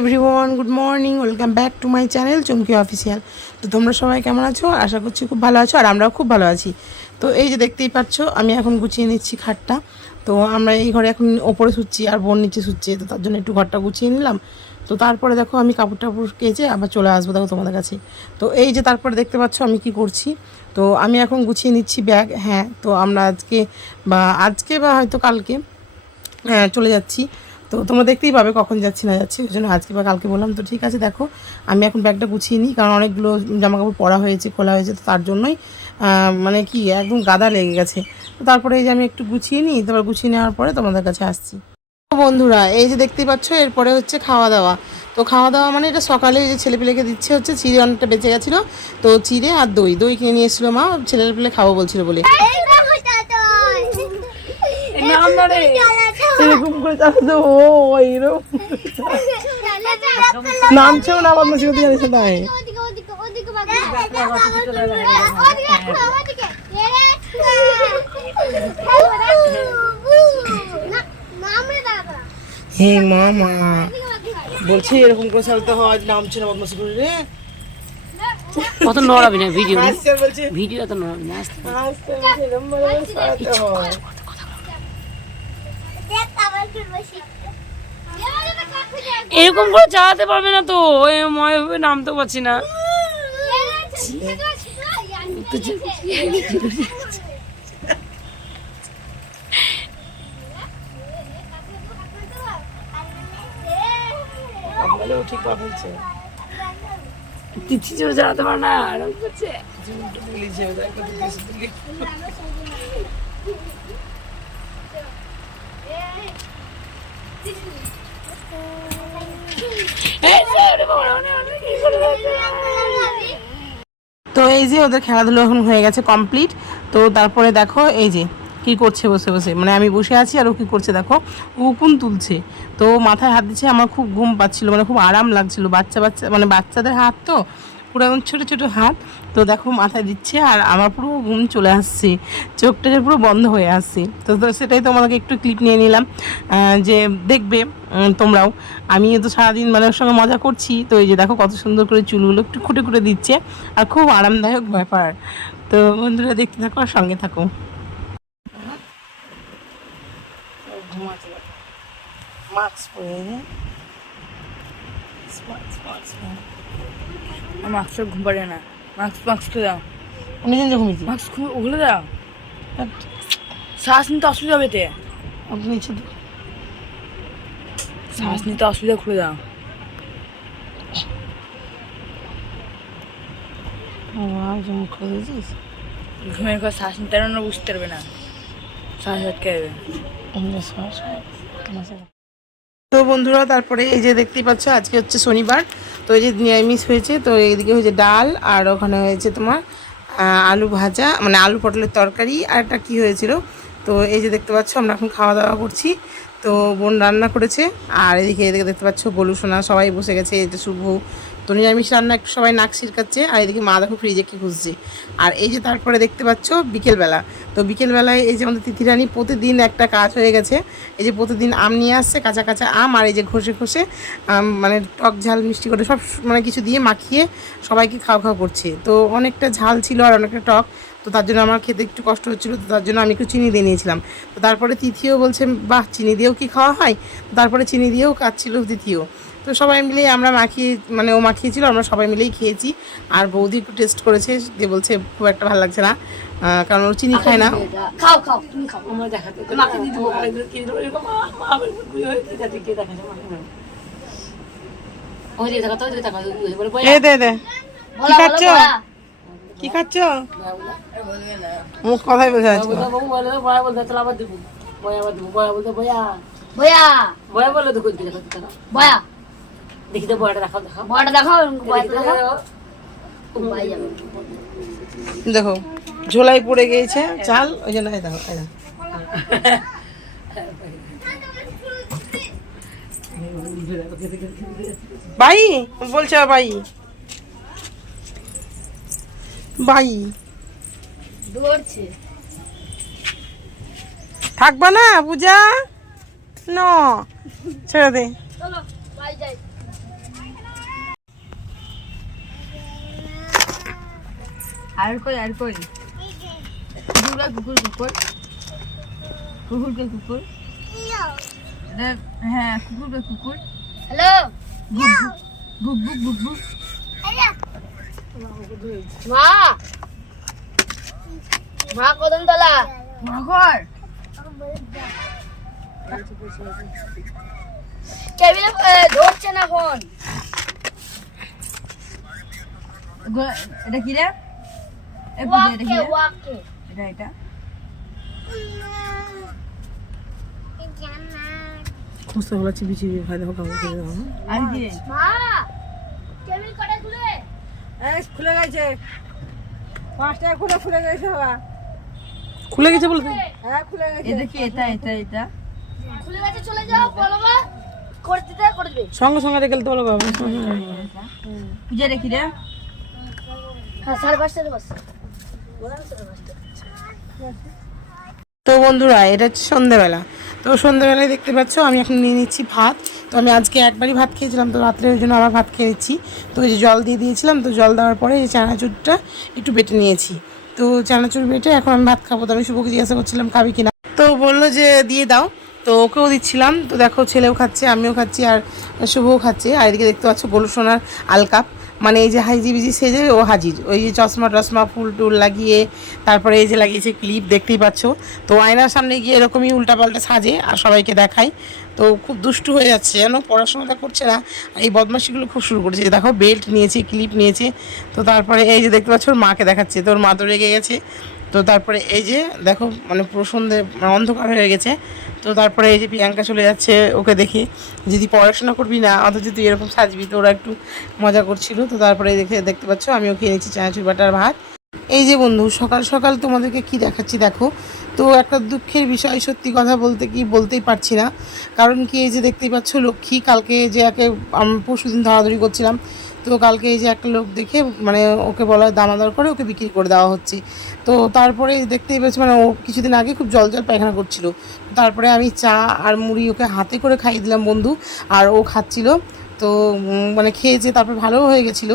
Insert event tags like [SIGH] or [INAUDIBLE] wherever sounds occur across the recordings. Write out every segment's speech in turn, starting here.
Everyone good morning welcome back to my channel Chumki official তো তোমরা সবাই কেমন আছো? আশা করছি খুব ভালো আছো, আর আমরাও খুব ভালো আছি। তো এই যে দেখতেই পাচ্ছ, আমি এখন গুছিয়ে নিচ্ছি খাটটা। তো আমরা এই ঘরে এখন ওপরে শুচ্ছি আর বোন নিচে শুচ্ছি, তো তার জন্য একটু ঘরটা গুছিয়ে নিলাম। তো তারপরে দেখো, আমি কাপড় টাপড় কেচে আবার চলে আসব দেখো তোমাদের কাছে। তো এই যে তারপরে দেখতে পাচ্ছ আমি কি করছি? তো আমি এখন গুছিয়ে নিচ্ছি ব্যাগ হ্যাঁ তো আমরা আজকে বা আজকে বা হয়তো কালকে চলে যাচ্ছি। তো তোমরা দেখতেই পাবে কখন যাচ্ছি না যাচ্ছি ওই জন্য আজকে বা কালকে বললাম। তো ঠিক আছে দেখো আমি এখন ব্যাগটা গুছিয়ে নিই কারণ অনেকগুলো জামা কাপড় পরা হয়েছে খোলা হয়েছে তো তার জন্যই মানে কি একদম গাদা লেগে গেছে। তো তারপরে এই যে আমি একটু গুছিয়ে নিই তারপর গুছিয়ে নেওয়ার পরে তোমাদের কাছে আসছি। তো বন্ধুরা এই যে দেখতেই পাচ্ছ এরপরে হচ্ছে খাওয়া দাওয়া। তো খাওয়া দাওয়া মানে এটা সকালে এই যে ছেলেপিলেকে দিচ্ছে হচ্ছে চিড়ে অনেকটা বেঁচে গেছিল। তো চিড়ে আর দই দই কিনে নিয়ে এসেছিল মা ছেলেপিলে খাব বলছিল বলে। এরকম করে ও এরকম নামছেও না আমার জানিস হে মামা। বলছি এরকম করে চালাতে হয় নামছে না বদমাসি করে রে অত নড়াবি না ভিডিও। ভিডিও এত নড়াবি না আস্তে বলছে এরকম করে চালাতে পারবে না তো। ওই ময় নামতে পারছি না। তিথি চালাতে পারে না এরকম করছে [LAUGHS] দিলিছে দেখো দিলিছে দিলিছে এই যে, ওরে বাবা, ওরে, ওরে, কি করে যাচ্ছে? তো এই যে ওদের খেলাধুলো এখন হয়ে গেছে কমপ্লিট তো তারপরে দেখো এই যে কি করছে, বসে বসে। মানে আমি বসে আছি আর ও কি করছে দেখো উকুন তুলছে। তো মাথায় হাত দিচ্ছে, আমার খুব ঘুম পাচ্ছিল মানে খুব আরাম লাগছিল। বাচ্চা বাচ্চা মানে বাচ্চাদের হাত তো পুরো একদম ছোটো ছোটো হাত। তো দেখো মাথায় দিচ্ছে আর আমার পুরো ঘুম চলে আসছে। চোখটা যে পুরো বন্ধ হয়ে আসছে। তো সেটাই তোমাদেরকে একটু ক্লিপ নিয়ে নিলাম। যে দেখবে তোমরাও। আমি তো সারাদিন মানে ওর সঙ্গে মজা করছি। তো এই যে দেখো কত সুন্দর করে চুলগুলো একটু খুঁটে খুঁটে দিচ্ছে। আর খুব আরামদায়ক ব্যাপার। তো বন্ধুরা দেখতে থাকো আর সঙ্গে থাকো। মাস্ক পরে মাস্ক ঘুম পারে না। মাস্ক মাস্ক খুলে দাও। অনেকদিন যে ঘুমিয়েছি। মাস্ক খুলে দাও। শ্বাস নিতে অসুবিধা হবে তে? আপনি তো শ্বাস নিতে অসুবিধা খুলে দাও। ঘুমের ঘর শ্বাস নিতে না বুঝতে পারবে না। শ্বাস আটকে যাবে। শ্বাস হয়। তো বন্ধুরা তারপরে এই যে দেখতেই পাচ্ছ আজকে হচ্ছে শনিবার। তো এই যে নিরামিষ হয়েছে, তো এইদিকে হয়েছে ডাল আর ওখানে হয়েছে তোমার আলু ভাজা মানে আলু পটলের তরকারি আর একটা কী হয়েছিল, তো এই যে দেখতে পাচ্ছ আমরা এখন খাওয়া দাওয়া করছি, তো বোন রান্না করেছে আর এদিকে এদিকে দেখতে পাচ্ছ গোলু সোনা সবাই বসে গেছে এটা শুভ তো নিরামিষ রান্না একটু সবাই নাক শিরকাচ্ছে আর এদিকে মা দেখো ফ্রিজে কি খুঁজছে। আর এই যে তারপরে দেখতে পাচ্ছ বিকেলবেলা। তো বিকেলবেলায় এই যে আমাদের তিথিরানি প্রতিদিন একটা কাজ হয়ে গেছে। এই যে প্রতিদিন আম নিয়ে আসছে, কাঁচা কাঁচা আম, আর এই যে ঘষে ঘষে মানে টক ঝাল, মিষ্টি করে সব মানে কিছু দিয়ে মাখিয়ে সবাইকে খাওয়া খাওয়া করছে। তো অনেকটা ঝাল ছিল আর অনেকটা টক। তো তার জন্য আমার খেতে একটু কষ্ট হচ্ছিল, তো তার জন্য আমি একটু চিনি দিয়ে নিয়েছিলাম। তো তারপরে তিথিও বলছে, বাহ, চিনি দিয়েও কি খাওয়া হয়? তারপরে চিনি দিয়েও কাচ্ছিল তিথিও। তো সবাই মিলেই আমরা মাখিয়ে মানে ও মাখিয়েছিল আমরা সবাই মিলেই খেয়েছি আর বৌদি একটু টেস্ট করেছে যে বলছে খুব একটা ভালো লাগছে না কারণ ও চিনি খায় না খাও খাও তুমি খাও আমার দেখাতে হয়ে দে দে কি খাচ্ছ কি খাচ্ছ মুখ কথাই বোঝা যাচ্ছে না। বাবু বলে বয়া বয়া বয়া বলতে বয়া বয়া বয়া বলে দেখো কি দেখো দেখো বয়া দেখি তো দেখাও দেখাও। দেখাও দেখি ঝোলাই পড়ে গিয়েছে চাল ওই জন্য দেখো। ভাই বলছে ভাই ভাই দৌড়ছে থাকবা না পূজা? ন ছেড়ে দে। চলো বাই যাই আর কই আর কই কুকুর কুকুর কুকুর কুকুর হ্যাঁ কুকুর কে কুকুর হ্যালো। বুক বুক বুক বুক মা। মা কদম তলা। মাগর টেবিলে এ, ধরছে না ফোন। এটা কি রে? এটা এটা এটা খুঁজতে বলা চিবি চিবি ভাই দেখো কামড় খেয়ে দেবো আর কি টেবিল কটা খুলে? খুলে গেছে। পাঁচটা খুলে খুলে গেছে বাবা। খুলে গেছে বলতে? হ্যাঁ খুলে গেছে। এটা কি এটা এটা এটা। খুলে গেছে চলে যাও বলো মা। করে দিতে করে দিবে। সঙ্গে সঙ্গে রেখে তো বলো বাবা। পূজা রেখি রে হ্যাঁ সাড়ে পাঁচটাতে বাস। তো বন্ধুরা, এটা হচ্ছে সন্ধ্যেবেলা। তো সন্ধ্যেবেলায় দেখতে পাচ্ছ, আমি এখন নিয়ে নিচ্ছি ভাত। তো আমি আজকে একবারই ভাত খেয়েছিলাম, তো রাত্রে ওই জন্য আবার ভাত খেয়ে নিচ্ছি। তো ওই যে জল দিয়ে দিয়েছিলাম, তো জল দেওয়ার পরে এই চানাচুরটা একটু বেটে নিয়েছি। তো চানাচুর বেটে এখন আমি ভাত খাব তো আমি শুভকে জিজ্ঞাসা করছিলাম, খাবি কিনা? তো বলল যে, দিয়ে দাও। তো ওকেও দিচ্ছিলাম। তো দেখো, ছেলেও খাচ্ছে, আমিও খাচ্ছি, আর শুভও খাচ্ছে। আর এদিকে দেখতে পাচ্ছ, গোলু সোনার আলকাপ। মানে এই যে হাইজি বিজি সেজে ও হাজির। ওই যে চশমা টশমা, ফুল টুল লাগিয়ে, তারপরে এই যে লাগিয়েছে ক্লিপ দেখতেই পাচ্ছ। তো আয়নার সামনে গিয়ে এরকমই উল্টাপাল্টা সাজে আর সবাইকে দেখায়। তো খুব দুষ্টু হয়ে যাচ্ছে যেন, পড়াশোনাটা করছে না। এই বদমাশিগুলো খুব শুরু করেছে। দেখো বেল্ট নিয়েছে ক্লিপ নিয়েছে। তো তারপরে এই যে দেখতে পাচ্ছ, ওর মাকে দেখাচ্ছে। তোর মা তো রেগে গেছে। তো তারপরে এই যে, দেখো মানে পুরো সন্ধে মানে অন্ধকার হয়ে গেছে। তো তারপরে এই যে প্রিয়াঙ্কা চলে যাচ্ছে, ওকে দেখি। যদি পড়াশোনা করবি না, অথচ তুই এরকম সাজবি, তো ওরা একটু মজা করছিল। তো তারপরে দেখে, দেখতে পাচ্ছ আমি ওকে এনেছি চানাচুর বাটার ভাত। এই যে বন্ধু, সকাল সকাল তোমাদেরকে কি দেখাচ্ছি দেখো। তো একটা দুঃখের বিষয়, সত্যি কথা বলতে কি বলতেই পারছি না। কারণ কি এই যে দেখতেই পাচ্ছ, লক্ষ্মী কালকে যে একে আমি পরশুদিন ধরাধরি করছিলাম, তো কালকে এই যে একটা লোক দেখে মানে ওকে বলা দামাদার করে ওকে বিক্রি করে দেওয়া হচ্ছে। তো তারপরে দেখতেই পেয়েছি মানে ও কিছুদিন আগে খুব জল জল পায়খানা করছিল। তারপরে আমি চা আর মুড়ি ওকে হাতে করে খাইয়ে দিলাম বন্ধু, আর ও খাচ্ছিল। তো মানে খেয়েছে, তারপর ভালোও হয়ে গেছিল।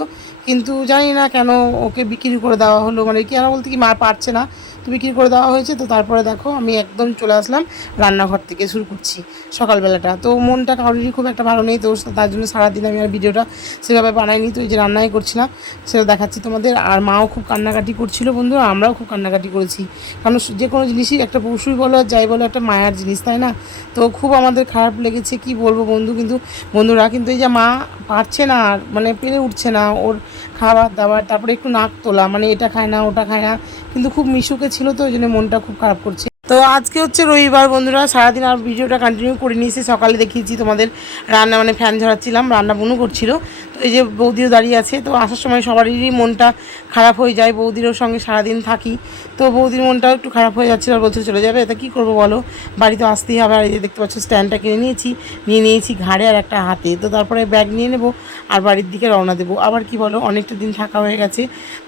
কিন্তু জানি না কেন ওকে বিক্রি করে দেওয়া হলো। মানে কি কেন বলতে কি মা পারছে না। বিক্রি করে দেওয়া হয়েছে? তো তারপরে দেখো, আমি একদম চলে আসলাম, রান্নাঘর থেকে শুরু করছি সকালবেলাটা। তো মনটা কারোরই খুব একটা ভালো নেই, তো তার জন্য সারাদিন আমি আর ভিডিওটা সেভাবে বানাইনি, তো এই যে রান্নাই করছিলাম, সেটা দেখাচ্ছি তোমাদের। আর মাও খুব কান্নাকাটি করছিল বন্ধু আমরাও খুব কান্নাকাটি করেছি। কারণ যে কোনো জিনিসই একটা পশুই বলো আর যাই বলো, একটা মায়ার জিনিস, তাই না? তো খুব আমাদের খারাপ লেগেছে, কি বলব বন্ধু, কিন্তু বন্ধুরা, কিন্তু এই যে মা পারছে না, আর মানে পেরে উঠছে না, ওর খাবার দাবার তারপরে একটু নাক তোলা মানে এটা খায় না, ওটা খায় না, কিন্তু খুব মিশুকে ছিল তো ওই জন্য মনটা খুব খারাপ করছে। তো আজকে হচ্ছে রবিবার বন্ধুরা, সারাদিন আর ভিডিওটা কন্টিনিউ করে নিয়েছি সকালে দেখিয়েছি তোমাদের রান্না মানে ফ্যান ঝরাচ্ছিলাম, রান্না বুনু করছিল। তো এই যে বৌদিও দাঁড়িয়ে আছে, তো আসার সময় সবারই মনটা খারাপ হয়ে যায়, বৌদিরও সঙ্গে সারাদিন থাকি। তো বৌদির মনটাও একটু খারাপ হয়ে যাচ্ছিল, আর বলছে চলে যাবে? এটা কী করব বলো? বাড়িতে আসতেই হবে। আর এই যে দেখতে পাচ্ছ স্ট্যান্ডটা কিনে নিয়েছি, নিয়ে নিয়েছি ঘাড়ে আর একটা হাতে। তো তারপরে ব্যাগ নিয়ে নেব আর বাড়ির দিকে রওনা দেবো। আবার কি বলো, অনেকটা দিন থাকা হয়ে গেছে,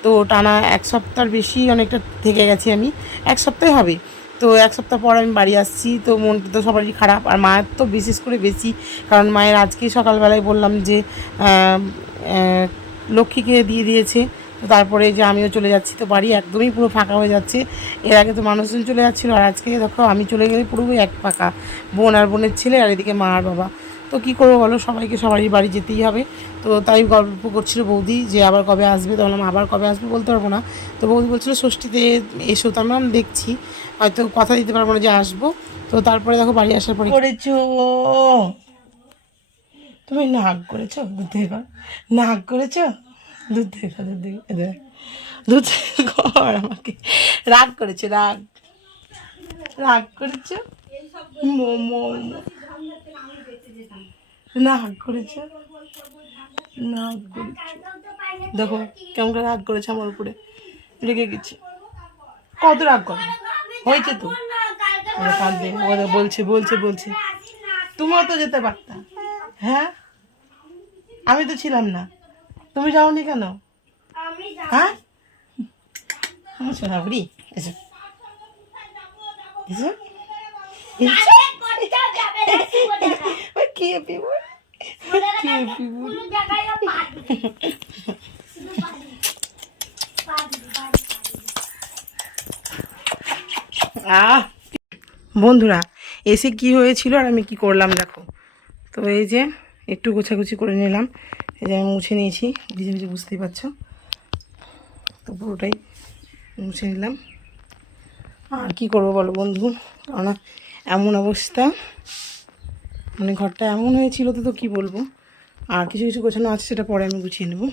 তো টানা এক সপ্তাহর বেশি অনেকটা থেকে গেছি আমি। এক সপ্তাহে হবে। তো এক সপ্তাহ পর আমি বাড়ি আসছি, তো মনটা তো সবারই খারাপ। আর মায়ের তো বিশেষ করে বেশি, কারণ মায়ের আজকে সকালবেলায় বললাম যে লক্ষ্মীকে দিয়ে দিয়েছে। তো তারপরে যে আমিও চলে যাচ্ছি, তো বাড়ি একদমই পুরো ফাঁকা হয়ে যাচ্ছে। এর আগে তো মানুষজন চলে যাচ্ছিল, আর আজকে দেখো, আমি চলে গেলে পুরোই এক ফাঁকা, বোন আর বোনের ছেলে আর এদিকে মা আর বাবা। তো কী করব বলো, সবাইকে সবারই বাড়ি যেতেই হবে। তো তাই গল্প করছিল বৌদি যে, আবার কবে আসবে? তো বললাম, আবার কবে আসবে বলতে পারব না। তো বৌদি বলছিল, ষষ্ঠীতে এসো, তো আমি দেখছি। হয়তো কথা দিতে পারব না যে আসব। তো তারপরে দেখো বাড়ি আসার পরে করেছ। তুমি নাক করেছ? দুধ কর নাক করেছ? দুধ কর দুধ দুধ আমাকে। রাগ করেছে, রাগ। রাগ করেছ? মোমো। নাক করেছ? নাক করেছ। দেখো কেমন করে রাগ করেছে আমার উপরে। রেগে গেছে। কত রাগ করে? হয়েছে তো। কাঁদবে, ওরা বলছে বলছে বলছে। তুমিও তো যেতে পারতা। হ্যাঁ? আমি তো ছিলাম না। তুমি যাওনি কেন? হ্যাঁ? সোনা বুড়ি এসো। এসো। কি বল কোনো জায়গায় পারবি শুধু পারবি পারবি পারবি আহ! বন্ধুরা, এসে কি হয়েছিল আর আমি কি করলাম দেখো। তো এই যে একটু গোছাগুছি করে নিলাম। এই যে আমি মুছে নিয়েছি ভিজে ভিজে বুঝতেই পারছ? তো পুরোটাই মুছে নিলাম। আর কি করব বলো বন্ধু? কেননা এমন অবস্থা। মানে ঘরটা এমন হয়েছিল তো তো কী বলব? আর কিছু কিছু গোছানো আছে, সেটা পরে আমি গুছিয়ে নেব।